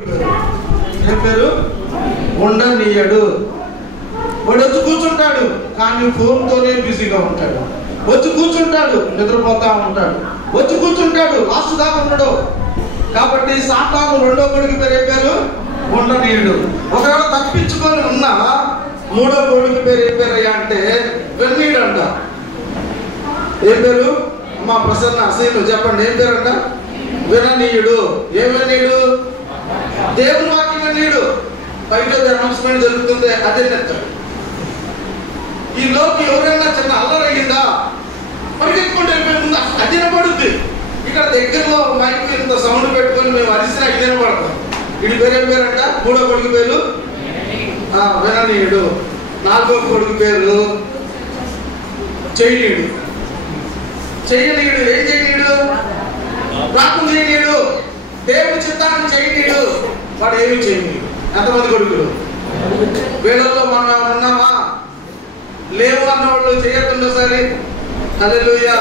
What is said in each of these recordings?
ఏం పేరు? ఉండనీయడు. వాడు వచ్చి కూర్చుంటాడు కానీ ఫోన్తోనే బిజీగా ఉంటాడు. వచ్చి కూర్చుంటాడు నిద్రపోతా ఉంటాడు. వచ్చి కూర్చుంటాడు లాస్ట్ దాకా ఉండడు. కాబట్టి సాతాను రెండో కొడుకు పేరు ఏం పేరు? ఉండనీయుడు. ఒకవేళ తప్పించుకొని ఉన్నా మూడో కొడుకు పేరు ఏం పేరు అయ్యా అంటే వెన్నీయుడు అంట. ఏం పేరు? మా ప్రసన్న అసలు చెప్పండి ఏం పేరు అంట? విననీయుడు. ఏం విననీయుడు? దేవుని వాక్యం విననీయుడు. బయట అనౌన్స్మెంట్ జరుగుతుంది అదే నెత్తాడు. ఈ లోపు ఎవరైనా చిన్న అల్లరి అయ్యిందా పరిగెత్తుకుంటూ వెళ్ళిపోయింది అది వినపడుద్ది. ఇక్కడ దగ్గరలో మైక్ ఇంత సౌండ్ పెట్టుకొని మేము అరిసినా ఇది వినపడతాం. వీడి పేరు ఏం పేరు అంట? మూడో కొడుకు పేరు విననీయుడు. నాలుగో కొడుకు పేరు చేయనీయుడు. చేయనీయుడు. ఏం చేయనీయుడు? ప్రార్థన చేయనీయుడు. దేవుని చిత్తాన్ని చేయనీయుడు. వాడు ఏమి చేయనీయుడు. ఎంతమంది కొడుకులు? వీళ్ళల్లో మనం ఉన్నామా? లేవు అన్నవాళ్ళు చేయకుండా సరే. హల్లెలూయా.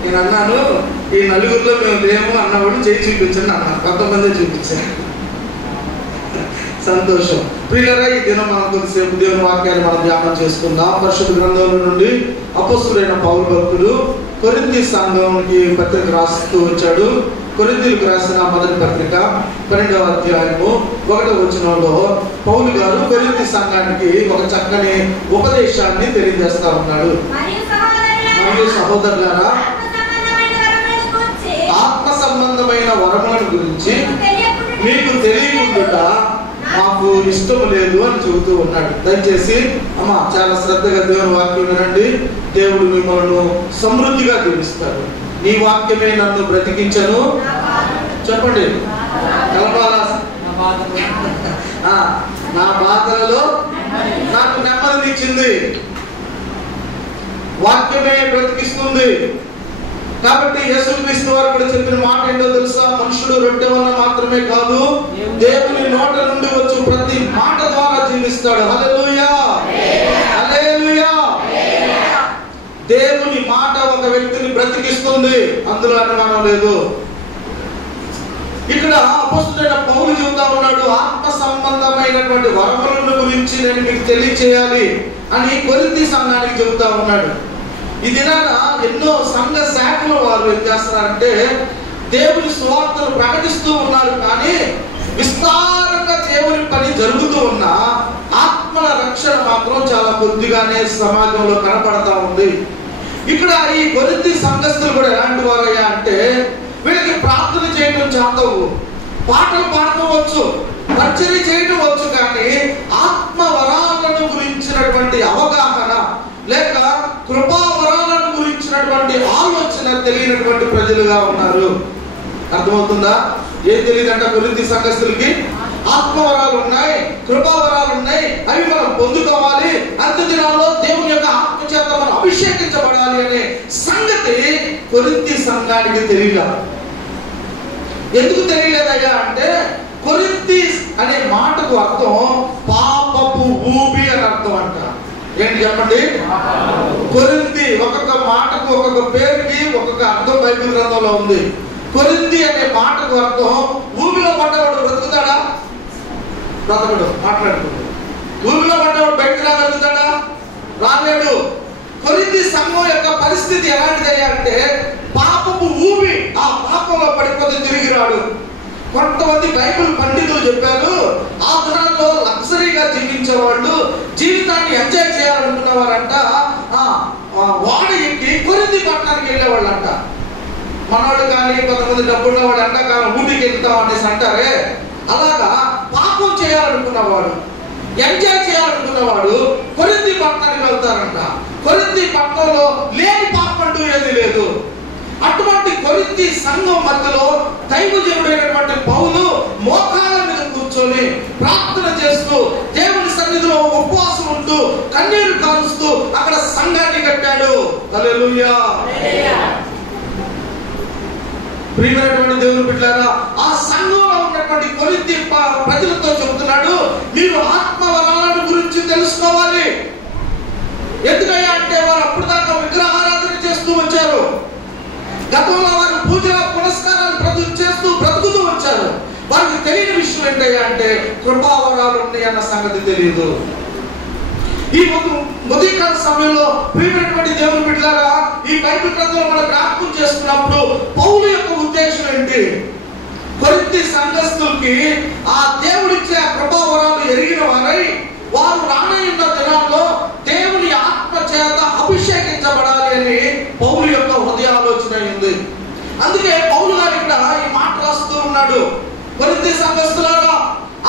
నేను అన్నాను ఈ నలుగురిలో మేము లేము అన్నవాళ్ళు చేయి చూపించండి అన్నాను. కొంతమంది చూపించారు. సంతోషం. ప్రియులారా, ఈ దినం మనం కొద్దిసేపు దేవుని వాక్యాన్ని మనం ధ్యానం చేసుకుందాం. పరిశుద్ధ గ్రంథంలో నుండి అపొస్తలుడైన పౌలు భక్తుడు కొరింథీ సంఘంకి పత్రిక రాస్తూ వచ్చాడు. కొరింథీయులకు రాసిన మొదటి పత్రిక 12వ అధ్యాయము 1వ వచనంలో పౌలు గారు కొరింథీ సంఘానికి ఒక చక్కని ఉపదేశాన్ని తెలియజేస్తా ఉన్నాడు. మరియు సహోదరులారా, ఆత్మ సంబంధమైన వరములను గురించి మీకు తెలియకుండా మాకు ఇష్టం లేదు అని చెబుతూ ఉన్నాడు. దయచేసి అమ్మా చాలా శ్రద్ధగా దేవుని వాక్యం వినండి. దేవుడు మిమ్మల్ని సమృద్ధిగా దీవిస్తాడు. నీ వాక్యమే నన్ను బ్రతికించను. చెప్పండి. కలపాలా? నా బాధలలో నాకు నెమ్మదినిచ్చింది. వాక్యమే బ్రతికిస్తుంది. కాబట్టి యేసుక్రీస్తు వారు కూడా చెప్పిన మాట ఏంటో తెలుసా? మనుషుడు రొట్టె వల్ల మాత్రమే కాదు దేవుని నోట నుండి వచ్చి ప్రతి మాట ద్వారా జీవిస్తాడు. హల్లెలూయా, హల్లెలూయా. దేవుని మాట ఒక వ్యక్తిని బ్రతికిస్తుంది, అందులో అనుమానం లేదు. ఇక్కడ అపొస్తలుడైన పౌలు చెబుతా ఉన్నాడు, ఆత్మ సంబంధమైనటువంటి వరములను గురించి నేను మీకు తెలియచేయాలి అని కొరింథీ సంఘానికి చెబుతా ఉన్నాడు. ఈ దినాన ఎన్నో సంఘ శాఖల వారు ఏం చేస్తున్నారంటే దేవుని సువార్తను ప్రకటిస్తూ ఉన్నారు, కానీ విస్తారంగా దేవుని పని జరుగుతూ ఉన్నా ఆత్మల రక్షణ మాత్రం చాలా కొద్దిగానే సమాజంలో కనపడతా ఉంది. ఇక్కడ ఈ కొరింథీ సంఘస్థులు కూడా ఎలాంటి వారయ్యా అంటే వీళ్ళకి ప్రార్థన చేయడం చేతవు, పాటలు పాడుకోవచ్చు, పరిచర్య చేయడం వచ్చు, కానీ ఆత్మ వరాలను గురించినటువంటి అవగాహన లేక కృపా వరాలను గురించినటువంటి ఆలోచన తెలియనటువంటి ప్రజలుగా ఉన్నారు. అర్థమవుతుందా? ఏం తెలియదంట కొరింథీ సంఘస్థులకి? ఆత్మవరాలు ఉన్నాయి, కృపావరాలు ఉన్నాయి, అవి మనం పొందుకోవాలి, అంత్య దినాల్లో దేవుని యొక్క ఆత్మ చేత మనం అభిషేకించబడాలి అనే సంగతి కొరింథీ సంఘానికి తెలియలేదు. ఎందుకు తెలియలేదయ్యా అంటే కొరింథీ అనే మాటకు అర్థం పాపపు ఊబి అని అర్థం అంట. ఏంటి చెప్పండి? కొరింథీ ఒక్కొక్క మాటకు ఒక్కొక్క పేరుకి ఒక్కొక్క అర్థం బైబిల్ గ్రంథంలో ఉంది. కొరింథీ అనే మాటకు అర్థం ఊబిలో పడ్డవాడు బ్రతుకుతాడా? బ్రతకడు. మాట్లాడుకుంటాడు. ఊబిలో పడ్డవాడు బయటకు రాగలుగుతాడా? రాలేడు. కొరింథీ సంఘం యొక్క పరిస్థితి ఎలాంటిదయ్యా అంటే పాపపు ఊబి, ఆ పాపంలో పడిపోతే తిరిగి రాడు. కొంతమంది బైబిల్ పండితులు చెప్పారు, ఆ దినాల్లో లగ్జరీగా జీవించే వాళ్ళు, జీవితాన్ని ఎంజాయ్ చేయాలనుకున్న వారంట వాడ ఎక్కి కొరింథీ పట్టణానికి వెళ్ళేవాళ్ళంట. మనవాడు కానీ కొంతమంది డబ్బున్న వాడు ఎండాకాలం ఊటికి వెళ్తాం అనేసి అంటారే, అలాగా పాపం చేయాలనుకున్నవాడు, ఎంజాయ్ చేయాలనుకున్నవాడు కొరింథీ పట్టణానికి వెళ్తారంట. కొరింథీ పట్టణంలో లేని పాపం అంటూ ఏది లేదు. అటువంటి కొరింథీ సంఘం మధ్యలో దైవజనుడైనటువంటి పౌలు మోకాళ్ళ మీద కూర్చొని ప్రార్థన చేస్తూ దేవుని సన్నిధిలో ఉపవాసం ఉంటూ కన్నీరు కారుస్తూ అక్కడ సంఘాన్ని కట్టాడు. హల్లెలూయా. ప్రియమైనటువంటి దేవుని బిడ్డలారా, ఆ సంఘంలో ఉన్నటువంటి కొరింథీ ప్రజలతో చెబుతున్నాడు, మీరు ఆత్మవరాలను గురించి తెలుసుకోవాలి. ఎందుకయ్యా అంటే వారు అప్పుడు దాకా విగ్రహారాధన చేస్తూ వచ్చారు. గతంలో వారు పూజ పునస్కారాలు చేస్తూ బ్రతుకుతూ వచ్చారు. విషయం ఏంటయ్యా అంటే కృపావరాలు ఉన్నాయి అన్న సంగతి తెలియదు. ఈ ఉదయకాల సమయంలో ప్రియమైనటువంటి దేవుని బిడ్డలారా, ఈ బైబిల్ గ్రంథంలో మనం జ్ఞాపకం చేసుకున్నప్పుడు పౌలు యొక్క ఉద్దేశం ఏంటి? కొరింథీ సంఘస్థులకి ఆ దేవుడిచ్చే కృపావరాలు ఎరిగిన వారై వారు రానున్న దినాల్లో దేవుని ఆత్మ చేత అభిషేకించబడాలి అని పౌలు యొక్క హృదయ ఆలోచన ఉంది. అందుకే పౌలు గారు ఇక్కడ ఈ మాట రాస్తూ ఉన్నాడు, కొరింథీ సంఘస్థులారా,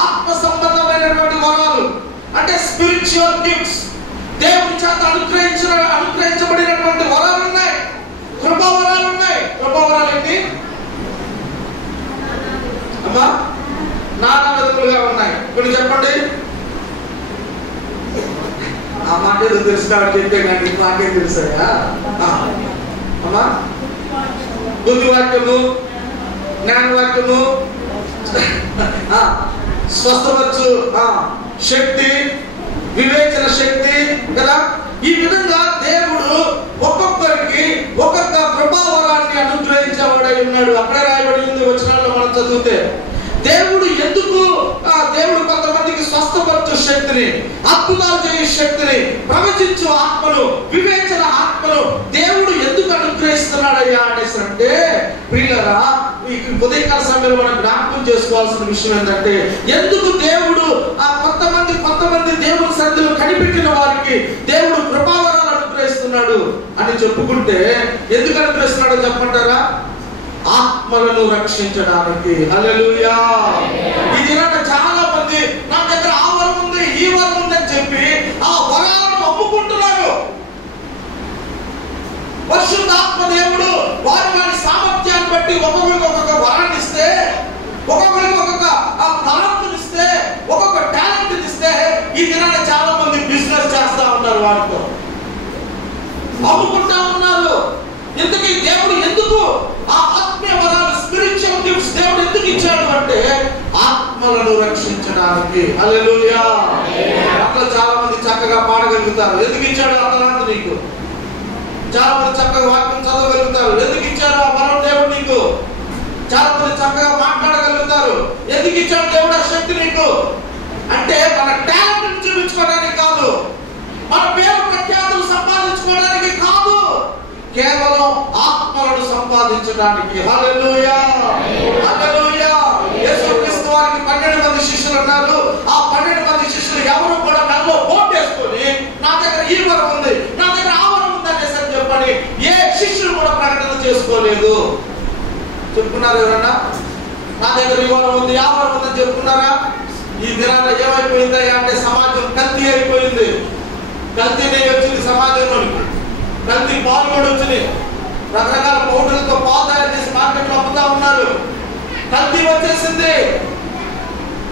ఆత్మ సంబంధమైనటువంటి వరాలు అంటే స్పిరిచువల్ గిఫ్ట్స్, దేవుని చేత అనుగ్రహించబడినటువంటి వరాలు ఉన్నాయి, కృపావరాలు ఉన్నాయి. కృపావరాలు ఏంటి అమ్మా? నానా విధములుగా ఉన్నాయి. ఇప్పుడు చెప్పండి. ఆ మాట ఏదో తెలుసు కాబట్టి చెప్పే కానీ మాకే తెలుసాయా అమ్మా? బుద్ధి వాక్యము, జ్ఞాన వాక్యము, స్వస్థవచ్చు శక్తి, వివేచన శక్తి కదా. ఈ విధంగా దేవుడు ఒక్కొక్కరికి ఒక్కొక్క కృపావరాన్ని అనుగ్రహించేవాడై ఉన్నాడు. అక్కడే రాయబడి ఉంది వచనాల్లో మనం చదివితే. దేవుడు ఎందుకు దేవుడు కొంతమందికి స్వస్థపరచు శక్తిని, అద్భుతాలు చేయ శక్తిని, ప్రవచించు ఆత్మను, వివేచన ఆత్మను దేవుడు ఎందుకు అనుగ్రహిస్తున్నాడయ్యా అనేసి అంటే, ప్రియులారా, ఈ ఉదయకాల సమయంలో మనం జ్ఞాపకం చేసుకోవాల్సిన విషయం ఏంటంటే, ఎందుకు దేవుడు కొంతమంది దేవుని సన్నిధిలో కనిపెట్టిన వారికి దేవుడు కృపావరాలు అనుగ్రహిస్తున్నాడు అని చెప్పుకుంటే, ఎందుకు అనుగ్రహిస్తున్నాడో చెప్పంటారా? ఆత్మలను రక్షించడానికి. హల్లెలూయా. ఈ దినాన చాలా మంది నా దగ్గర ఆ వరం ఉంది, ఈ వరం ఉంది అని చెప్పి ఆ వరాలను అమ్ముకుంటున్నారు. పరిశుద్ధాత్మ దేవుడు వారి సామర్థ్యాన్ని బట్టి ఒక్కొక్కరికి ఒక్కొక్క వరాన్ని ఇస్తే, ఒక్కొక్కరికి ఒక్కొక్క తలాంతుని ఇస్తే, ఒక్కొక్క టాలెంట్ ఇస్తే, ఈ దినాన చాలా మంది బిజినెస్ చేస్తా ఉన్నారు, వాటితో అమ్ముకుంటా ఉన్నారు. ఇంతకీ దేవుడు ఎందుకు ఆ ఆత్మీయ వరాలు, స్పిరిచువల్ గిఫ్ట్స్ దేవుడు ఎందుకు ఇచ్చాడు అంటే ఆత్మలను రక్షించడానికి. హల్లెలూయా. అట్లా చాలా మంది చక్కగా పాడగలుగుతారు. ఎందుకు ఇచ్చాడు ఆ తలాంతు నీకు? చాలా మంది చక్కగా వాక్యం చదవగలుగుతారు. ఎందుకు ఇచ్చాడు ఆ వరం దేవుడు నీకు? చాలా మంది చక్కగా మాట్లాడగలుగుతారు. ఎందుకు ఇచ్చాడు దేవుడు ఆ శక్తి నీకు? అంటే మన టాలెంట్ చూపించుకోవడానికి కాదు, మన పేరు ప్రఖ్యాతులు సంపాదించుకోవడానికి కాదు, కేవలం ఆత్మలను సంపాదించడానికి. హల్లెలూయా. హల్లెలూయా. యేసుక్రీస్తు వారికి 12 మంది శిష్యులు ఉన్నారు. ఆ 12 మంది శిష్యులు ఎవరు కూడా మెడలో పోటేసుకొని నా దగ్గర ఈ వరం ఉంది, నా దగ్గర ఆ వరం ఉంది అనేసి చెప్పని ఏ శిష్యులు కూడా ప్రకటన చేసుకోలేదు. చెప్పుకున్నారు ఎవరన్నా? నా దగ్గర ఈ వరం ఉంది, ఆ వరం ఉందని చెప్పుకున్నారా? ఈ దినాల్లో ఏమైపోయిందా అంటే సమాజం కల్తీ అయిపోయింది. కల్తీనే వచ్చింది సమాజంలోనికి. కల్తీ పాలు కూడా వచ్చినాయి. రకరకాల పౌడర్లతో పాలు తయారు చేసి మార్కెట్లో అమ్ముతా ఉన్నారు. కల్తీ వచ్చేసింది.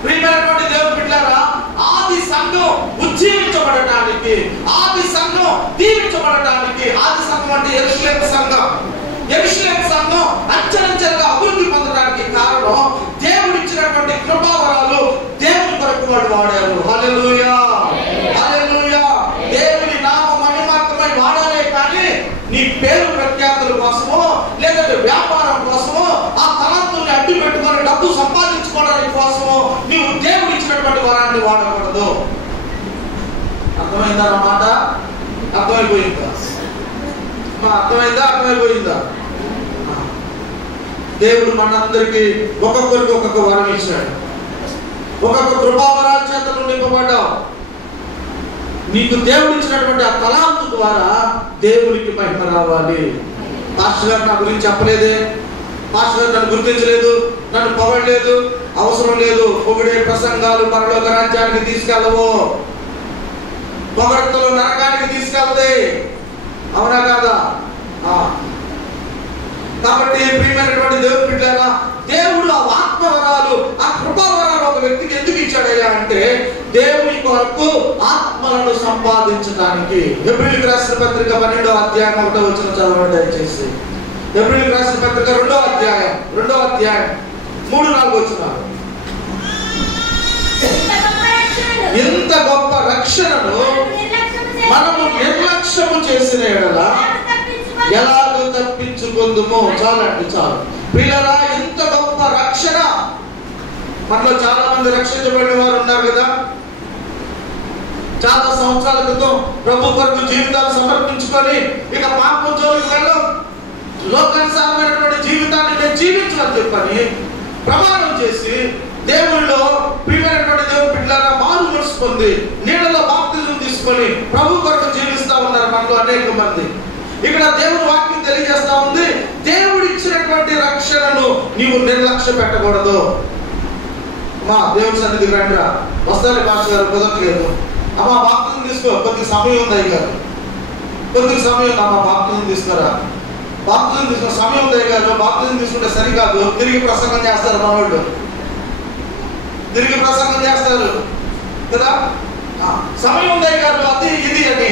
ప్రియమైనటువంటి దేవుని బిడ్డలారా, ఆది సంఘం ఉజ్జీవించబడటానికి, ఆది సంఘం దీవించబడటానికి, ఆది సంఘం అంటే యెరూషలేము సంఘం, యెరూషలేము సంఘం అంచెలంచెలుగా అభివృద్ధి పొందడానికి కారణం దేవుడు ఇచ్చినటువంటి కృపావరాలు దేవుని కొరకు వాడు వాడారు. హల్లెలూయా. హల్లెలూయా. దేవుని నామ మహిమార్థమై వాడాలే కానీ నీ పేరు ప్రఖ్యాతుల కోసమో లేదంటే వ్యాపారం కోసమో ఆ తలాంతుల్ని అడ్డు పెట్టుకొని డబ్బు సంపాదించుకోవడానికి కోసమో నీవు దేవుడు ఇచ్చినటువంటి వరాన్ని వాడకూడదు. అర్థమైందా అన్నమాట? అర్థమైపోయిందా? అర్థమైపోయిందా? దేవుడు మనందరికీ ఒక్కొక్కరికి ఒక్కొక్క వరం ఇచ్చాడు. ఒక్కొక్క కృపావరాల చేత నువ్వు నింపబడ్డావు. నీకు దేవుడు ఇచ్చినటువంటి ఆ తలాంతు ద్వారా దేవునికి మహిమ రావాలి. పాస్టర్ గారు నా గురించి చెప్పలేదే, పాస్టర్ గారు నన్ను గుర్తించలేదు, నన్ను పొగడలేదు, అవసరం లేదు. పొగిడే ప్రసంగాలు పరలోక రాజ్యానికి తీసుకెళ్ళవు, పొగడతలు నరకానికి తీసుకెళ్తాయి. అవునా కాదా? కాబట్టి ప్రియమైనటువంటి దేవుని బిడ్డలారా, దేవుడు ఆ ఆత్మవరాలు, ఆ కృపావరాలు ఒక వ్యక్తికి ఎందుకు ఇచ్చాడయ్యా అంటే దేవుని కొరకు ఆత్మలను సంపాదించడానికి. హెబ్రీయులకు రాసిన పత్రిక 12వ అధ్యాయం 1వ వచనం చదవండి దయచేసి. హెబ్రీయులకు రాసిన పత్రిక 2వ అధ్యాయం 3-4 వచనాలు. ఎంత గొప్ప రక్షణను మనము నిర్లక్ష్యము చేసిన ఎడల ఎలాగో తప్పించుకుందుమో. చాలండి చాలు. పిల్లరా, ఎంత గొప్ప రక్షణ మనలో చాలా మంది రక్షించబడిన వారు ఉన్నారు కదా. చాలా సంవత్సరాల క్రితం ప్రభు కొరకు జీవితాలు సమర్పించుకొని ఇక పాపం జోలికి వెళ్ళం, లోకానుసారమైనటువంటి జీవితాన్ని మేము జీవించమని చెప్పని ప్రమాణం చేసి దేవుళ్ళో ప్రియమైనటువంటి దేవుని బిడ్డలారా మారు మనసు పొంది నీళ్ళలో బాప్తిజం తీసుకొని ప్రభు కొరకు జీవిస్తా ఉన్నారు మనలో అనేక మంది. ఇక్కడ దేవుని వాక్యం తెలియజేస్తా ఉంది, దేవుడు ఇచ్చినటువంటి రక్షణను నీవు నిర్లక్ష్య పెట్టకూడదు. మా దేవుని సన్నిధికి రండిరా, వస్తాను భాష గారు కుదరట్లేదు, అమ్మ బాప్తిజం తీసుకో, కొద్ది సమయం ఉంది అయ్యారు, కొద్ది సమయం ఉంది అమ్మ బాప్తిజం తీసుకోరా, బాప్తిజం తీసుకున్న సమయం ఉంది అయ్యారు, బాప్తిజం తీసుకుంటే సరికాదు, తిరిగి ప్రసంగం చేస్తారు మనోళ్ళు, తిరిగి ప్రసంగం చేస్తారు కదా. సమయం ఉంది అయ్యారు అది ఇది అని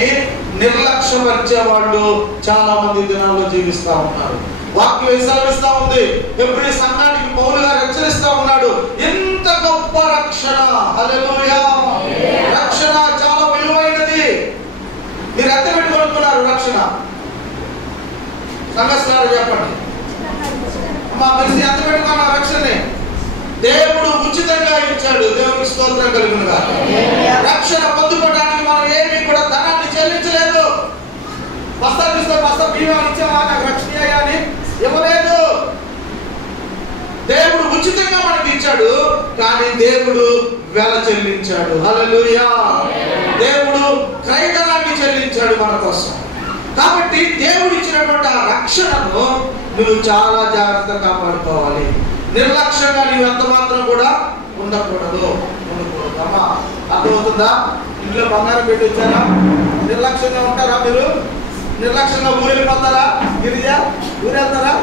నిర్లక్ష్యపరిచే వాళ్ళు చాలా మంది దినాల్లో జీవిస్తా ఉన్నారు. వాక్యం విసర్విస్తా ఉంది. ఎప్పుడు సంఘానికి పౌలు గారు హెచ్చరిస్తా ఉన్నాడు, ఎంత గొప్ప రక్షణ, హల్లెలూయా, రక్షణ చాలా విలువైనది. మీరు ఎంత పెట్టుకుంటున్నారు రక్షణ? సంఘస్థాలు చెప్పండి అమ్మా, కలిసి ఎంత పెట్టుకున్నారు రక్షణని? దేవుడు ఉచితంగా ఇచ్చాడు, దేవునికి స్తోత్రం కలుగునుగా. రక్షణ పొందుకోవడానికి మనం ఏమీ కూడా ధనాన్ని చెల్లించలేదు. బస్తాలు ఇస్తే బస్తా బీమా ఇచ్చావా నాకు రక్షణ అని ఇవ్వలేదు. దేవుడు ఉచితంగా మనకి ఇచ్చాడు, కానీ దేవుడు వెల చెల్లించాడు. హల్లెలూయా, దేవుడు క్రయధనాన్ని చెల్లించాడు మన కోసం. కాబట్టి దేవుడు ఇచ్చినటువంటి ఆ రక్షణను నువ్వు చాలా జాగ్రత్తగా కాపాడుకోవాలి. నిర్లక్ష్యంగా నీవు ఎంత మాత్రం కూడా ఉండకూడదు. అమ్మా అర్థమవుతుందా? ఇంట్లో బంగారం పెట్టి వచ్చారా? నిర్లక్ష్యంగా ఉంటారా మీరు? నిర్లక్ష్యంగా ఊరు వెళ్ళిపోతారా? గిరిజా ఊరు వెళ్తారా?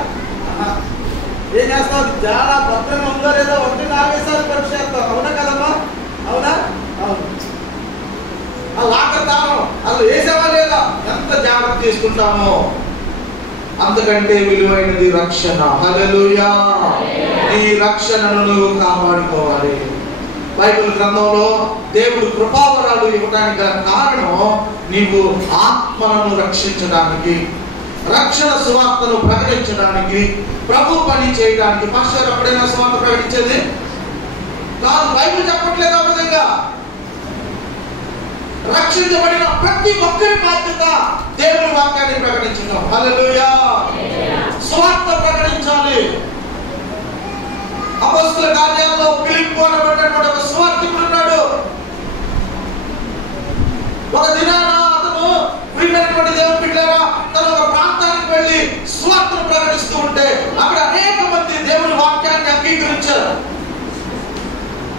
ఏం చేస్తావు? చాలా భద్రంగా ఉందో లేదో 1-4 సార్లు పరీక్ష చేస్తావు. అవునా కదమ్మా? అవునా? అవును. ఆ లాకర్ తాను అసలు వేసావా లేదా ఎంత జాగ్రత్త చేసుకుంటామో అంతకంటే విలువైనది రక్షణ. హల్లెలూయా, ఈ రక్షణను నువ్వు కాపాడుకోవాలి. బైబిల్ గ్రంథంలో దేవుడు కృపావరాలు ఇవ్వడానికి గల కారణం నీవు ఆత్మలను రక్షించడానికి, రక్షణ సువార్తను ప్రకటించడానికి, ప్రభు పని చేయడానికి. పాస్టర్ ఎప్పుడైనా సువార్త ప్రకటించేది కాదు, బైబిల్ చెప్పట్లేదు. ఆ విధంగా రక్షించబడిన ప్రతి ఒక్కరి బాధ్యత దేవుని వాక్యాన్ని ప్రకటించడం. హల్లెలూయా, సువార్త ప్రకటించాలి. అపొస్తలుల కార్యాల్లో ఫిలిప్పు అనబడినటువంటి ఒక సువార్తికుడు ఉన్నాడు. ఒక దినాన అతను ప్రియమైనటువంటి దేవుని బిడ్డలారా తన ఒక ప్రాంతానికి వెళ్ళి సువార్తను ప్రకటిస్తూ ఉంటే అక్కడ అనేక మంది దేవుని వాక్యాన్ని అంగీకరించారు.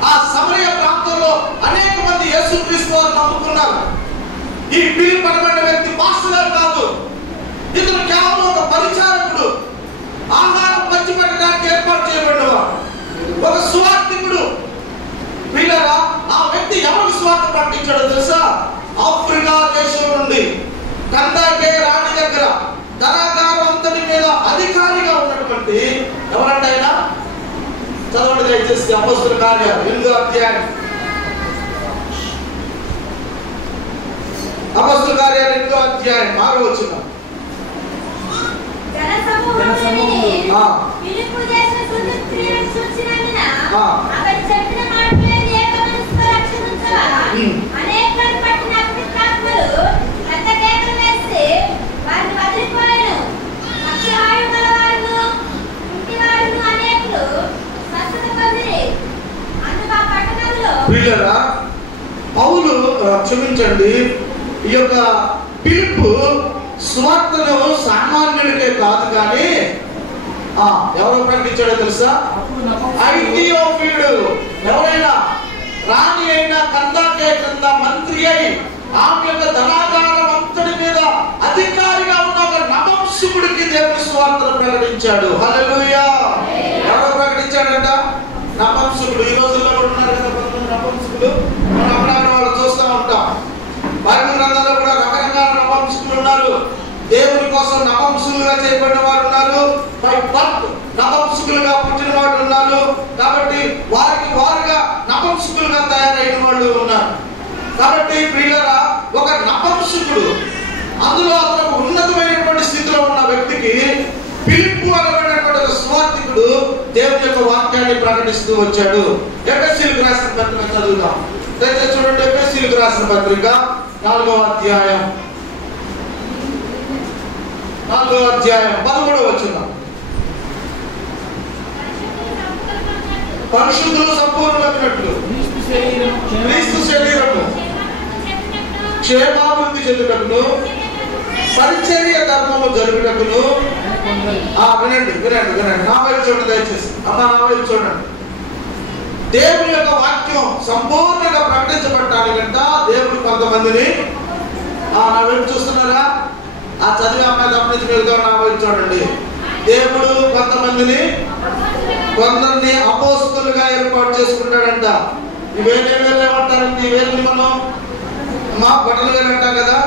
ఆ సమరయ ప్రాంతంలో అనేక మంది యేసుక్రీస్తు వారిని నమ్ముకున్నారు. ఈ ఫిలిప్పు అనబడిన వ్యక్తి పాస్టర్ కాదు, ఇతను కేవలం ఒక పరిచారకుడు, ఆహారం పంచిపెట్టడానికి ఏర్పాటు చేయబడినవాడు, ఒక సువార్తికుడు. పిల్లరా, ఆ వ్యక్తి ఎవరికి సువార్త ప్రకటించాడో తెలుసా? ఆఫ్రికా దేశం నుండి కందాకే రాణి దగ్గర ధనాగారం అంతటి మీద అధికారిగా ఉన్నటువంటి ఎవరంటే ఆయన చదవండి దయచేసి. అపొస్తలుల కార్యాలు 8వ అధ్యాయం, అపొస్తలుల కార్యాలు 8వ అధ్యాయం 6వ వచనం. పౌలు క్షమించండి, ఈ యొక్క ఫిలిప్పు సువార్తను సామాన్యుడికే కాదు కానీ ఎవరో ప్రకటించాడో తెలుసా? ఐథియోపియుడు, ఎవరైనా రాణి అయినా కందాకే కింద మంత్రి అయి ఆమె యొక్క ధనాగారం అంతటి మీద అధికారిగా ఉన్న ఒక నపుంసకుడికి దేవుని సువార్తను ప్రకటించాడు. హల్లెలూయా, ఎవరో ప్రకటించాడంట? నపుంసకుడు. ఈ రోజుల్లో కూడా ఉన్నారు కదా కొంతమంది నపుంసకులు, మనం అక్కడ వాళ్ళు చూస్తూ ఉంటాం. బైబిల్ గ్రంథంలో కూడా రకరకాల నపుంసకులు ఉన్నారు. దేవుని కోసం నపుంసకులుగా చేయబడిన వారు ఉన్నారు, బై బర్త్ నపుంసకులుగా పుట్టిన వాళ్ళు ఉన్నారు. కాబట్టి వారికి వారుగా నపుంసకులుగా తయారైన వాళ్ళు ఉన్నారు. కాబట్టి ప్రియులారా, ఒక నపుంసకుడు, అందులో అతను ఉన్నతమైనటువంటి స్థితిలో ఉన్న వ్యక్తికి ఫిలిప్పు అనబడినటువంటి సువార్తికుడు దేవుని యొక్క వాక్యాన్ని ప్రకటిస్తూ వచ్చాడు. ఎఫెసీయులకు రాసిన పత్రిక చదువుదాం. దయచేసి చూడండి, ఎఫెసీయులకు రాసిన పత్రిక 4వ అధ్యాయం 13వ వచనం. పరిశుద్ధులు సంపూర్ణమైనట్లు క్రీస్తు శరీరము క్షేమాభివృద్ధి చెందుటకును పరిచర్య ధర్మము జరుగుటకును. వినండి వినండి వినండి, నా వైపు చూడండి దయచేసి. అమ్మ నా వైపు చూడండి. దేవుని యొక్క వాక్యం సంపూర్ణంగా ప్రకటించబడటానికంట దేవుడు కొంతమందిని, నా వైపు చూస్తున్నారా? ఆ చదివి అమ్మాయి గమనించి వెళ్తా. నా వైపు చూడండి. దేవుడు కొంతమందిని, కొందరిని అపోస్తులుగా ఏర్పాటు చేసుకుంటాడంట. ఈ వేలు ఏమంటారండి? ఈ వేలుని మనం మా బట్టలు వేలు అంటాం కదా.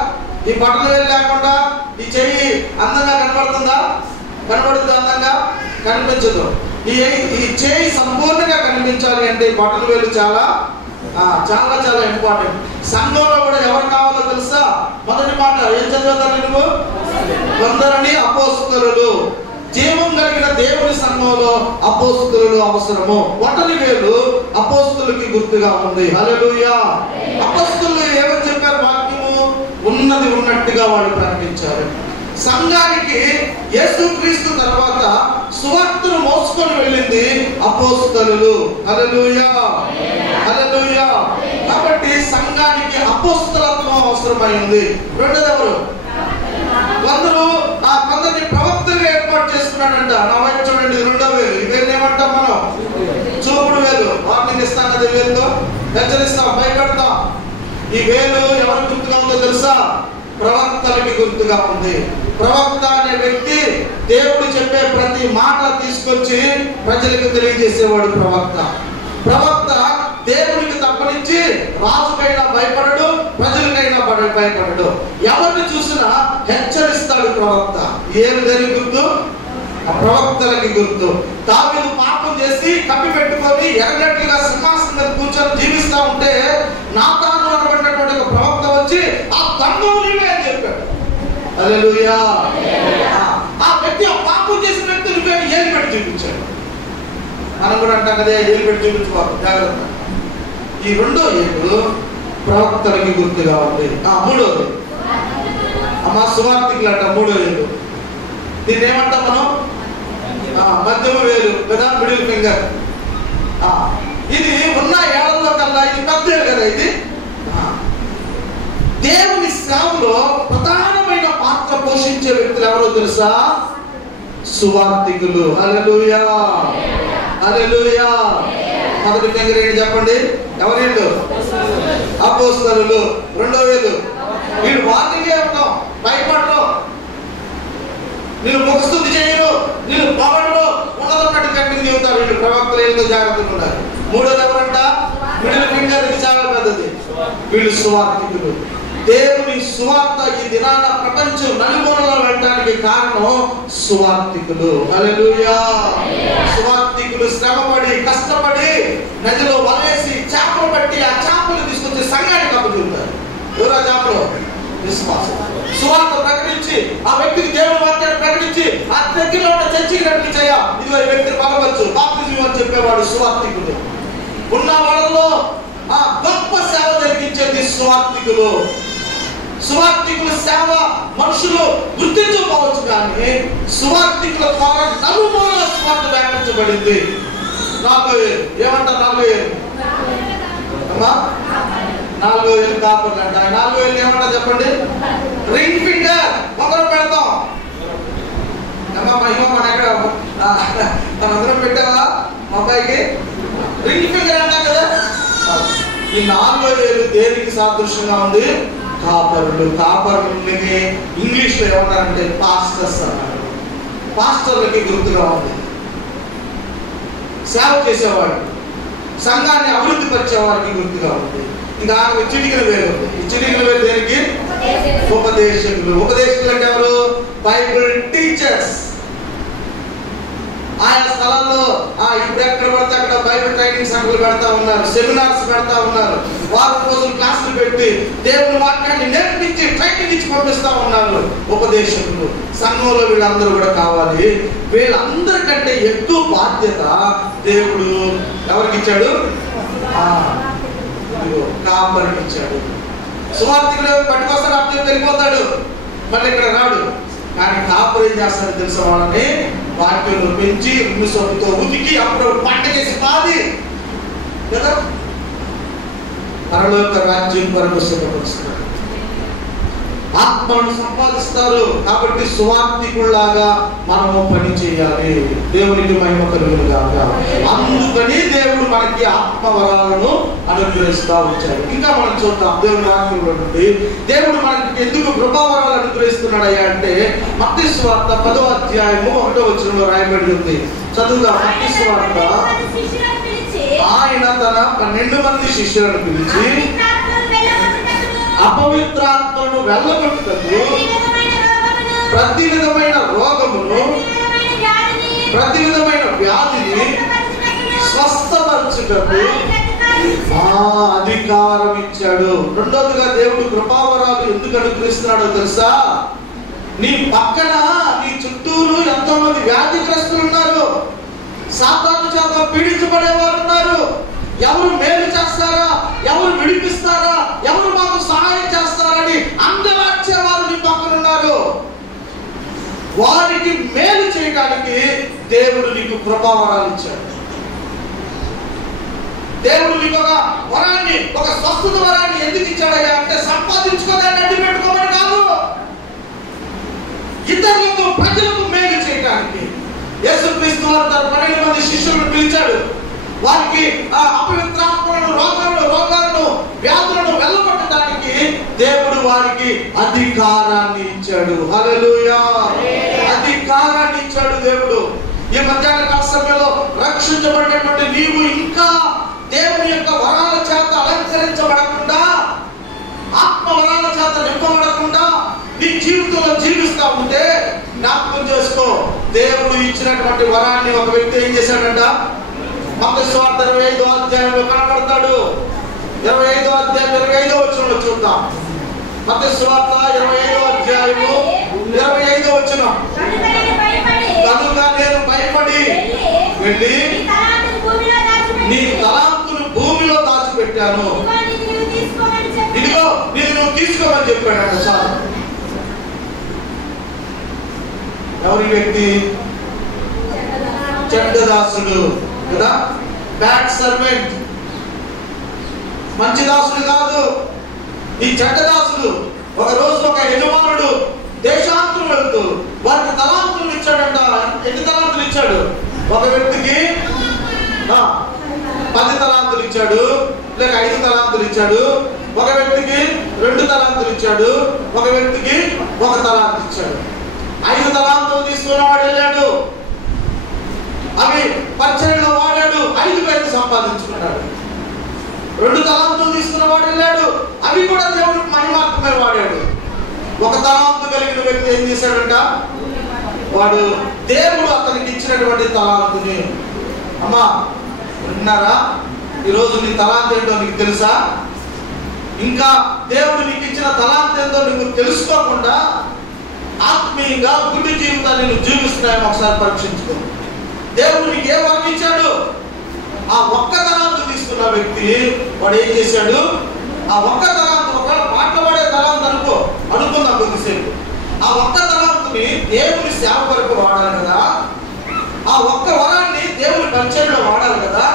ఈ బట్టలు వేలు లేకుండా ఈ చెయ్యి అందంగా కనబడుతుందా? కనబడుతుందా? అందంగా కనిపించదు. ఈ చేయి సంపూర్ణంగా కనిపించాలి అంటే ఈ బట్టలు వేలు చాలా చాలా చాలా ఇంపార్టెంట్. సంఘంలో కూడా ఎవరు కావాలో తెలుసా? మొదటి మాట ఏం చదివేదాన్ని నువ్వు? కొందరిని అపోస్తులు. జీవం కలిగిన దేవుని సంఘంలో అపోస్తులు అవసరము. బట్టలు వేలు అపోస్తులకి గుర్తుగా ఉంది. హల్లెలూయా. అపోస్తులు ఏమని చెప్పారు? వాక్యము ఉన్నది ఉన్నట్టుగా వాళ్ళు ప్రకటించారు. సంఘానికి యేసుక్రీస్తు తర్వాత సువార్తను మోసుకొని వెళ్ళింది అపోస్తలులు. హల్లెలూయా హల్లెలూయా. కాబట్టి సంఘానికి అపోస్తలత్వం అవసరమైంది. రెండోది ఎవరు? కొందరిని ప్రవక్తగా ఏర్పాటు చేసుకున్నాడంట. నా వైపు చూడండి, రెండో వేలు. ఈ వేలు ఏమంటాం మనం? చూపుడు వేలు. వార్నింగ్ ఇస్తాం కదా, వేలుతో హెచ్చరిస్తాం, భయపెడతాం. ఈ వేలు ఎవరికి గుర్తుగా ఉందో తెలుసా? ప్రవక్తలకి గుర్తుగా ఉంది. ప్రవక్త అనే వ్యక్తి దేవుడు చెప్పే ప్రతి మాట తీసుకొచ్చి ప్రజలకు తెలియజేసేవాడు ప్రవక్త. ప్రవక్త దేవుడికి తప్పనించి రాజుకైనా భయపడడు, ప్రజలకైనా భయపడడు. ఎవరిని చూసినా హెచ్చరిస్తాడు ప్రవక్త. ఏమి దేనికి గుర్తు? ఆ ప్రవక్తలకి గుర్తు. దావీదు పాపం చేసి కప్పి పెట్టుకొని ఎర్రగట్టుగా సింహాసనం మీద కూర్చొని జీవిస్తా ఉంటే నాతాను అనబడినటువంటి ఒక ప్రవక్త వచ్చి ఆ దండం నీవే అని చెప్పాడు. హల్లెలూయా. ఆ వ్యక్తి ఆ పాపం చేసిన వ్యక్తి నువ్వే ఏలు పెట్టి చూపించాడు. మనం కూడా అంటాం కదా, ఏలు పెట్టి చూపించుకోవాలి, జాగ్రత్త. ఈ రెండో ఏలు ప్రవక్తలకి గుర్తుగా ఉంది. మూడోది అమ్మా సువార్తికులు అంట. మూడో ఏలు దీన్ని ఏమంటాం మనం? మధ్యమ వేలు కదా, మిడిల్ ఫింగర్. ఇది ఉన్న ఏళ్లలో కల్లా ఇది పెద్ద ఏలు కదా. ఇది దేవుని సేవలో ప్రధానమైన పాత్ర పోషించే వ్యక్తులు ఎవరో తెలుసా? సువార్తికులు. హల్లెలూయా హల్లెలూయా. మొదటి ఫింగర్ ఏంటి చెప్పండి? ఎవరు? అపోస్తలులు. రెండో వేలు వీడు వార్నింగే ఉంటాం, భయపడరు, నేను ముఖస్తుతి చేయరు, నేను పొగడరు, ఉన్నదన్నట్టు కట్టింది చెబుతారు. వీళ్ళు ప్రవక్తలు ఏంటో జాగ్రత్తగా ఉండాలి. మూడోది ఎవరంట? Middle finger. ఇది చాలా పెద్దది. వీళ్ళు సువార్తికులు. దేవుని సువార్త ఈ దినాన ప్రపంచం నలుమూలలో వెళ్ళడానికి కారణం సువార్తికులు. హల్లెలూయా. సువార్తికులు శ్రమపడి కష్టపడి నదిలో వలేసి చేపలు పట్టి ఆ చేపలు తీసుకొచ్చి సంఘానికి అప్పచెబుతారు. ఎవరు ఆ చేపలు? విశ్వాసం. సువార్త ప్రకటించి ఆ వ్యక్తికి దేవుని వాక్యాన్ని ప్రకటించి ఆ దగ్గరలో ఉన్న చర్చికి నడిపించయ్యా, ఇదిగో ఈ వ్యక్తిని పలవచ్చు, బాప్తిజం అని చెప్పేవాడు సువార్తికుడు. ఉన్న వాళ్ళలో ఆ గొప్ప సేవ జరిగించేది సువార్తికులు. సువార్తికుల సేవ మనుషులు గుర్తించకపోవచ్చు, కానీ సువార్తికుల ద్వారా నలుమూలల సువార్త వ్యాపించబడింది. 4 వేలు ఏమంటారు? 4 వేలు అమ్మా, 4 వేలు కాపర్లు అంట. 4 వేలు ఏమంటారు చెప్పండి? Ring finger. మొదలు పెడతాం అమ్మా. మహిమ మన ఎక్కడ తనందరం పెట్టావా మా అబ్బాయికి? రింగ్ ఫింగర్ అంటాం కదా. ఈ 4 వేలు దేనికి సాదృశ్యంగా ఉంది? కాపరులు. కాపరులకి ఇంగ్లీష్ లో ఏమన్నారంటే పాస్టర్స్ అన్నారు. పాస్టర్లకి గుర్తుగా ఉంది. సేవ చేసేవాడు, సంఘాన్ని అభివృద్ధి పరిచేవాడికి గుర్తుగా ఉంది. ఇంకా చిటికిన వేలు ఉంది. ఈ చిటికిన వేలు దేనికి? ఉపదేశకులు. ఉపదేశకులు అంటే ఎవరు? Bible teachers. ఆయా స్థలాల్లో ఇప్పుడు ఎక్కడ పడితే అక్కడ బైబిల్ ట్రైనింగ్ సెంటర్లు పెడతా ఉన్నారు, సెమినార్స్ పెడతా ఉన్నారు, వారం రోజులు క్లాసులు పెట్టి దేవుని వాక్యాన్ని నేర్పించి ట్రైనింగ్ ఇచ్చి పంపిస్తా ఉన్నారు ఉపదేశకులు. సంఘంలో వీళ్ళందరూ కూడా కావాలి. వీళ్ళందరికంటే ఎక్కువ బాధ్యత దేవుడు ఎవరికి ఇచ్చాడు? కాపరికి ఇచ్చాడు. సువార్తికుడు పట్టుకొస్తాడు, అప్పుడు వెళ్ళిపోతాడు, మళ్ళీ ఇక్కడ రాడు. కానీ కాపురు ఏం చేస్తాడు తెలుసా? వాళ్ళని వాక్యంలో పెంచి సొంతో ఉతికి అప్పుడు పంటకేసి పాది కదా పరలోక రాజ్యం కొరకు సిద్ధపరుస్తారు, ఆత్మను సంపాదిస్తారు. కాబట్టి సువార్తికుల్లాగా మనము పని చేయాలి. దేవునికి మహిమ కలుగును గాక. అందుకని దేవుడు మనకి ఆత్మవరాలను అనుగ్రహిస్తూ వచ్చాడు. ఇంకా మనం చూద్దాం దేవుని వాక్యంలో నుండి దేవుడు మనకి ఎందుకు కృపావరాలు అనుగ్రహిస్తున్నాడయ్యా అంటే మత్తయి సువార్త 10వ అధ్యాయము 1వ వచనంలో రాయబడి ఉంది. చదువుదాం. మత్తయి సువార్త. ఆయన తన 12 మంది శిష్యులను పిలిచి అపవిత్రాత్మను వెళ్ళగొట్టుటకు, ప్రతి విధమైన రోగమును, ప్రతి విధమైన వ్యాధిని స్వస్థపరచుటకు అధికారం ఇచ్చాడు. రెండోదిగా దేవుడు కృపావరాలు ఎందుకు అనుగ్రహిస్తున్నాడో తెలుసా? నీ పక్కన నీ చుట్టూరు ఎంతో మంది వ్యాధిగ్రస్తులు ఉన్నారు, సాతాను చేత పీడించబడేవారు ఉన్నారు. ఎవరు మేలు చేస్తారా, ఎవరు విడిపిస్తారా, ఎవరు మాకు సహాయం చేస్తారని అందరూ నీ పక్కన ఉన్నారు. వారికి మేలు చేయడానికి దేవుడు నీకు కృపావరాలు ఇచ్చాడు. దేవుడు నీకు ఒక వరాన్ని, ఒక స్వస్థత వరాన్ని ఎందుకు ఇచ్చాడయ్యా అంటే సంపాదించుకోదాన్ని అడ్డు పెట్టుకోమని కాదు, ఇతరులకు ప్రజలకు మేలు చేయడానికి. యేసుక్రీస్తు వారు తన 12 మంది శిష్యులను పిలిచాడు. వారికి అపవిత్రాత్మలను, రోగాలను, వ్యాధులను వెళ్ళగొట్టడానికి దేవుడు వారికి అధికారాన్ని ఇచ్చాడు. హల్లెలూయా. అధికారాన్ని ఇచ్చాడు దేవుడు. ఈ మధ్యాహ్న కాల సమయంలో రక్షించబడినటువంటి నీవు ఇంకా దేవుని యొక్క వరాల చేత అలంకరించబడకుండా, ఆత్మ వరాల చేత నింపబడకుండా నీ జీవితంలో జీవిస్తా ఉంటే జ్ఞాపకం చేసుకో, దేవుడు ఇచ్చినటువంటి వరాన్ని ఒక వ్యక్తి ఏం చేశాడంట? మత్తయి సువార్త 25వ అధ్యాయంలో కనబడతాడు. 25వ అధ్యాయం 25వ వచనంలో చూద్దాం. మత్తయి సువార్త 25వ అధ్యాయము 25వ వచనం. కనుక నేను భయపడి వెళ్ళి నీ తలాంతును భూమిలో దాచిపెట్టాను, ఇదిగో నేను నువ్వు తీసుకోమని చెప్పాడు. సార్ ఎవరి వ్యక్తి? చెడ్డదాసుడు కదా, బ్యాడ్ సర్వెంట్. మంచి దాసుడు కాదు, ఈ చెడ్డదాసుడు. ఒక రోజు ఒక యజమానుడు దేశాంతరం వెళ్తూ వారికి తలాంతులు ఇచ్చాడంట. ఎన్ని తలాంతులు ఇచ్చాడు? ఒక వ్యక్తికి 10 తలాంతులు ఇచ్చాడు, లేక 5 తలాంతులు ఇచ్చాడు. ఒక వ్యక్తికి 2 తలాంతులు ఇచ్చాడు, ఒక వ్యక్తికి 1 తలాంతు ఇచ్చాడు. 5 తలాంతులు తీసుకున్నవాడు వెళ్ళాడు, అవి పరిచర్యలో వాడాడు, 5 పేరు సంపాదించుకున్నాడు. 2 తలాంతులు తీసుకున్న వాడు వెళ్ళాడు, అవి కూడా దేవుడికి మహిమాత్మమే వాడాడు. 1 తలాంతు కలిగిన వ్యక్తి ఏం చేశాడంట? వాడు దేవుడు అతనికి ఇచ్చినటువంటి తలాంతుని, అమ్మా విన్నారా, ఈరోజు నీ తలాంతు ఏంటో నీకు తెలుసా? ఇంకా దేవుడు నీకు ఇచ్చిన తలాంతు ఏంటో నీకు తెలుసుకోకుండా ఆత్మీయంగా గుడ్డి జీవితాన్ని నువ్వు జీవిస్తున్నాయని ఒకసారి పరీక్షించుకో. దేవుడు నీకు ఏ వరం ఇచ్చాడు? ఆ 1 తలాంతు తీసుకున్న వ్యక్తి వాడు ఏం చేశాడు? ఆ 1 తలాంతు, ఒక మాట్లాడే తలాంతు అనుకుందాం కొద్దిసేపు. ఆ 1 తలాంతుని దేవుని సేవ వరకు వాడాలి కదా, ఆ 1 వరాన్ని దేవుని పరిచయంలో వాడాలి కదా.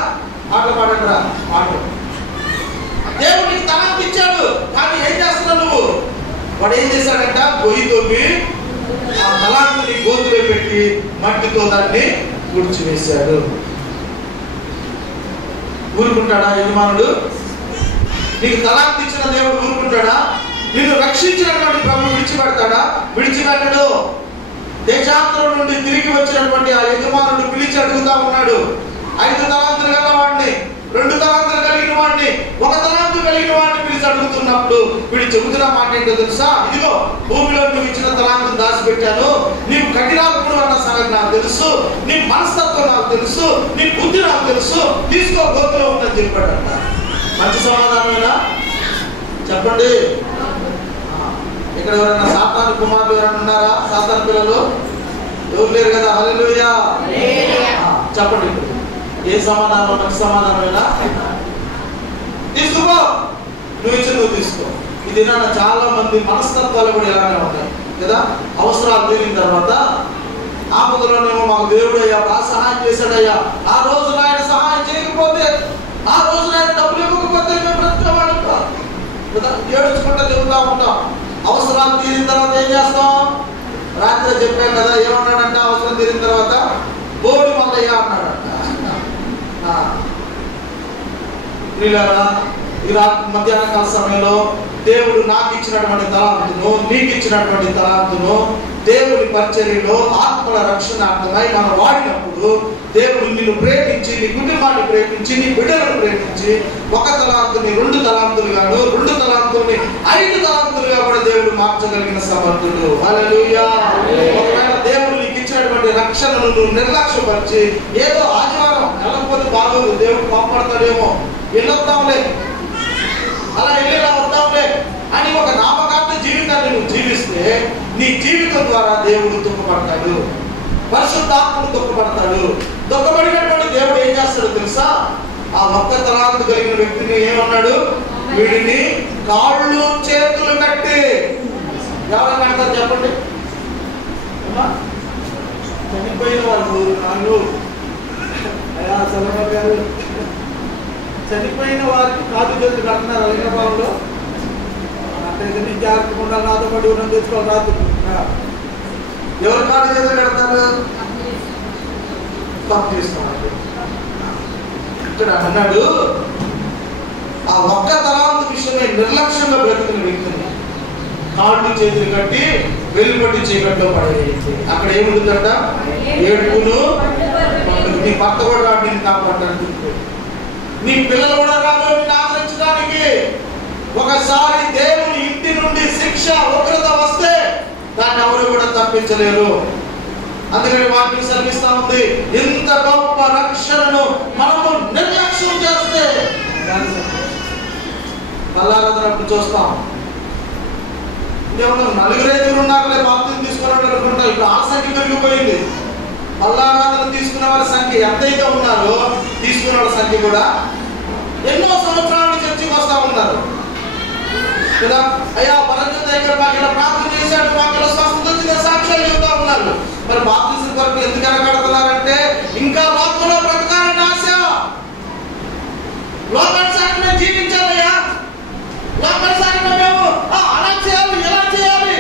మాట్లాడరా మాట. దేవుడికి తలాంతు ఇచ్చాడు, కానీ ఏం చేస్తున్నావు నువ్వు? వాడు ఏం చేశాడంట? గొయ్యి తవ్వి ఆ తలాంతుని గోతులో పెట్టి మట్టితో దాన్ని పూడ్చివేశాడు. ఊరుకుంటాడా యజమానుడు? నీకు తలాంతు ఇచ్చిన దేవుడు ఊరుకుంటాడా? నిన్ను రక్షించినటువంటి ప్రభు విడిచిపెడతాడా? విడిచిపెట్టడు. దేశాంతరం నుండి తిరిగి వచ్చినటువంటి ఆ యజమానుడు పిలిచి అడుగుతా ఉన్నాడు. 5 తలాంతులు గల వాడిని, 2 తలాంతులు కలిగిన వాడిని, 1 తలాంతు కలిగిన వాడిని పిలిచి అడుగుతున్నప్పుడు వీడు చెబుతున్న మాట ఏంటో తెలుసా? ఇదిగో భూమిలో నువ్వు ఇచ్చిన తలాంతును దాచిపెట్టాను, నీవు కఠినాత్ముడు అన్న సంగతి నాకు తెలుసు, నీ మనస్తత్వం నాకు తెలుసు, నీ బుద్ధి నాకు తెలుసు, తీసుకో గోతులో ఉందని చెప్పాడంట. మంచి సమాధానమేనా చెప్పండి? ఇక్కడ ఎవరైనా సాతాను కుమారులు ఎవరైనా ఉన్నారా? సాతాను పిల్లలు ఎవరు లేరు కదా? హల్లెలూయా చెప్పండి. ఏ సమాధానం? మంచి సమాధానమేనా? తీసుకో, నువ్వు ఇచ్చి నువ్వు తీసుకో. ఇది నా చాలా మంది మనస్తత్వాలు కూడా ఇలానే ఉంటాయి కదా. అవసరాలు తీరిన తర్వాత ఆపదలోనేమో మాకు దేవుడు అయ్యా బాగా సహాయం చేశాడయ్యా, ఆ రోజు ఆయన సహాయం చేయకపోతే, ఆ రోజు ఆయన డబ్బులు ఇవ్వకపోతే మేము బ్రతికేవాడు కదా, ఏడుచుకుంటా తిరుగుతూ ఉంటాం. అవసరాలు తీరిన తర్వాత ఏం చేస్తాం? రాత్రి చెప్పాం కదా, ఏమన్నాడంట? అవసరం తీరిన తర్వాత బోడి మల్లయ్య అన్నాడంట. ఈ మధ్యాహ్న కాల సమయంలో దేవుడు నాకు ఇచ్చినటువంటి తలాంతును, నీకు ఇచ్చినటువంటి తలాంతును దేవుడి పరిచర్యలో ఆత్మల రక్షణార్థమై మనం వాడినప్పుడు దేవుడు నిన్ను ప్రేమించి, నీ కుటుంబాన్ని ప్రేమించి, నీ బిడ్డలను ప్రేమించి ఒక తలాంతుని 2 తలాంతులుగాను, 2 తలాంతుల్ని 5 తలాంతులుగా కూడా దేవుడు మార్చగలిగిన సమర్థుడు. హల్లెలూయా. ఒకవేళ దేవుడు నీకు ఇచ్చినటువంటి రక్షణను నువ్వు నిర్లక్ష్యపరిచి ఏదో ఆదివారం వెళ్ళకపోతే బాగోదు, దేవుడు కోపడతాడేమో, వెళ్ళొద్దాంలే, అలా వెళ్ళిలా వద్దాంలే అని ఒక నామకార్థ జీవితాన్ని నువ్వు జీవిస్తే నీ జీవితం ద్వారా దేవుడు దుఃఖపడతాడు, పరిశుద్ధాత్మను దుఃఖపడతాడు. దుఃఖపడినటువంటి దేవుడు ఏం చేస్తాడో తెలుసా? ఆ ఒక్క తలాంతు కలిగిన వ్యక్తిని ఏమన్నాడు? వీడిని కాళ్ళు చేతులు కట్టి. ఎవరైనా కడతారు చెప్పండి? చనిపోయిన వాళ్ళు కాళ్ళు, గారు చనిపోయిన వారికి కాదు చేతులు కడుతున్నారు లింగభావంలో. అంటే నేను జాగ్రత్తగా ఉండాలి, నాతో పాటు ఉన్న తెచ్చుకోవాలి రాదు. ఎవరు కాదు చేతులు కడతారు? తప్పు చేస్తున్నారు. ఇక్కడ అన్నాడు, ఆ ఒక్క తలాంతు విషయమే నిర్లక్ష్యంగా బ్రతుకున్న వ్యక్తిని కాళ్ళు చేతులు కట్టి వెలుపట్టి చీకట్లో పడేయండి. అక్కడ ఏముంటుందంట? ఏడుపును. నీ భర్త కూడా రాడు నేను కాపాడడానికి, నీ పిల్లలు కూడా రాదు నిన్ను ఆదరించడానికి. ఒకసారి దేవుని ఇంటి నుండి శిక్ష, ఉగ్రత వస్తే దాన్ని ఎవరు కూడా తప్పించలేరు. అందుకని వాటిని సెలవిస్తా ఉంది, ఇంత గొప్ప రక్షణను మనము నిర్లక్ష్యం చేస్తే పల్లారాధనప్పుడు చూస్తాం. ఏమన్నా 4-5 ఉన్నారులే బాప్తిజం తీసుకున్నాడు అనుకుంటా. ఇప్పుడు ఆ సంఖ్య పెరిగిపోయింది. పల్లారాధన తీసుకున్న వారి సంఖ్య ఎంతైతే ఉన్నారో తీసుకున్న వాళ్ళ సంఖ్య కూడా ఎన్నో సంవత్సరాల నుంచి చర్చకి వస్తా ఉన్నారు కదా. అయ్యా పరంజు దగ్గర మాకు ఇలా ప్రార్థన చేశాడు, మాకు ఇలా స్వస్థత వచ్చిన సాక్ష్యాలు చెబుతా ఉన్నారు. మరి బాప్తిజం కొరకు ఎందుకు కనకడుతున్నారంటే ఇంకా లోకంలో బ్రతకాలని ఆశ. లోకానుసారంగా జీవించాలయ్యా, లోకానుసారంగా మేము అలా చేయాలి, ఎలా చేయాలి,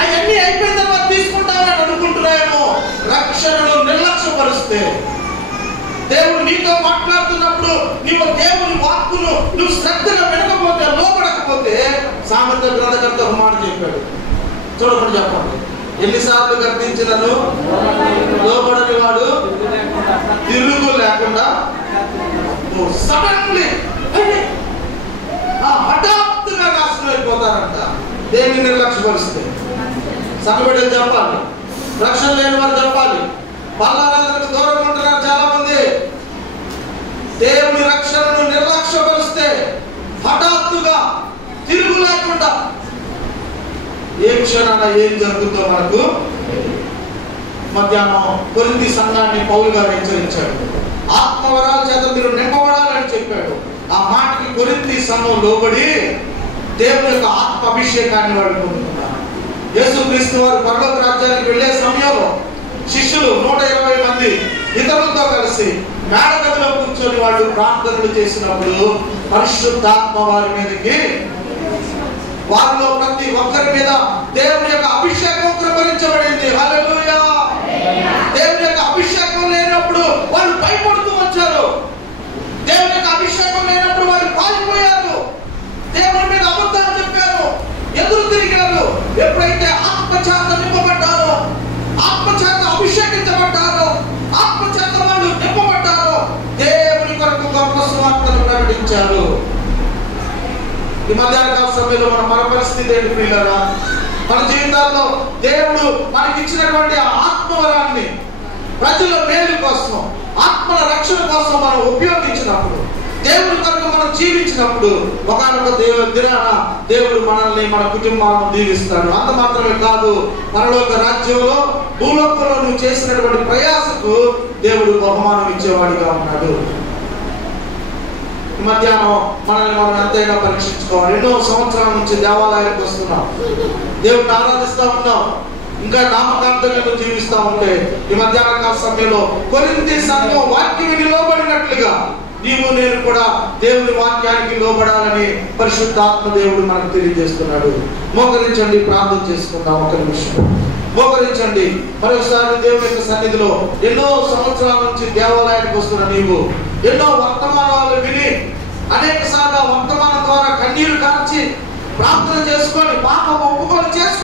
అవన్నీ అయిపోయిన తర్వాత తీసుకుంటామని అనుకుంటున్నాయేమో. రక్షణను నిర్లక్ష్యపరిస్తే, దేవుడు నీతో మాట్లాడుతున్నప్పుడు నీవు దేవుని వాక్కును నువ్వు శ్రద్ధగా వినకపోతే, లోపడకపోతే, సామెతల గ్రంథకర్త ఒక మాట చెప్పాడు, చూడకుండా చెప్పండి. ఎన్నిసార్లు గర్తించినను లోపడని వాడు తిరుగు లేకుండా సడన్లీ హఠాత్తుగా నాశనం అయిపోతారంట. దేన్ని నిర్లక్ష్యపరిస్తే సగబిడ్డలు చెప్పాలి, రక్షణ లేని వారు చెప్పాలి. పల్లారాధనకు దూరంగా ఉంటున్నారు చాలా మంది. దేవుని రక్షణను నిర్లక్ష్యపరిస్తే హఠాత్తుగా తిరుగు లేకుండా ఏ క్షణాన ఏం జరుగుతుందో మనకు. మధ్యాహ్నం కొరింథీ సంఘాన్ని పౌలు గారు హెచ్చరించాడు. ఆత్మవరాల చేత మీరు నింపబడాలని చెప్పాడు. ఆ మాటకి కొరింథీ సంఘం లోబడి దేవుని యొక్క ఆత్మ అభిషేకాన్ని వాళ్ళు పొందుతున్నారు. యేసుక్రీస్తు వారు పరలోక రాజ్యానికి వెళ్ళే సమయంలో శిష్యులు 120 మంది ఇతరులతో కలిసి మేడగదిలో కూర్చొని వాళ్ళు ప్రార్థనలు చేసినప్పుడు పరిశుద్ధాత్మ వారి మీదకి, వారిలో ప్రతి ఒక్కరి మీద దేవుని యొక్క అభిషేకం కృపరించబడింది. హల్లెలూయా. దేవుని యొక్క అభిషేకం లేనప్పుడు వాళ్ళు భయపడుతూ వచ్చారు. దేవుని యొక్క అభిషేకం లేనప్పుడు వాళ్ళు పారిపోయారు, దేవుని మీద అబద్ధాలు చెప్పారు, ఎదురు తిరిగారు. ఎప్పుడైతే ఆత్మచేత నింపబడ్డారో, ఆత్మచేత అభిషేకించబడ్డారో, ఆత్మచేత వాళ్ళు నింపబడ్డారో దేవుని కొరకు గొప్ప సువార్తను ప్రకటించారు. ఈ మధ్యాహ్న కాల సమయంలో మన పరిస్థితి ఏంటి ప్రియులారా? మన జీవితాల్లో దేవుడు మనకి ఇచ్చినటువంటి ఆత్మవరాన్ని ప్రజల మేలు కోసం, ఆత్మల రక్షణ కోసం మనం ఉపయోగించినప్పుడు, దేవుడి కొరకు మనం జీవించినప్పుడు ఒకనొక దినాన దేవుడు మనల్ని, మన కుటుంబాలను దీవిస్తాడు. అంత మాత్రమే కాదు, పరలోక రాజ్యంలో భూలోకంలో నువ్వు చేసినటువంటి ప్రయాసకు దేవుడు బహుమానం ఇచ్చేవాడిగా ఉన్నాడు. ఈ మధ్యాహ్నం మనల్ని మనం ఎంతైనా పరీక్షించుకోవాలి. ఎన్నో సంవత్సరాల నుంచి దేవాలయానికి వస్తున్నాం, దేవుడిని ఆరాధిస్తూ ఉన్నాం, ఇంకా నామకార్థంగా జీవిస్తూ ఉంటే ఈ మధ్యాహ్న కాల సమయంలో కొరింథీ సంఘం వాక్యానికి లోబడినట్లుగా నీవు నేను కూడా దేవుని వాక్యానికి లోబడాలని పరిశుద్ధాత్మ దేవుడు మనకు తెలియజేస్తున్నాడు. మోకరించండి, ప్రార్థన చేసుకుందాం. ఒక నిమిషం మోకరించండి. మరొకసారి దేవుని యొక్క సన్నిధిలో ఎన్నో సంవత్సరాల నుంచి దేవాలయానికి వస్తున్న నీవు ఎన్నో వర్తమానాలు విని అనేక సార్లు వర్తమానం ద్వారా కన్నీరు కార్చి ప్రార్థన చేసుకొని పాపం ఒప్పుకొని చేసుకొని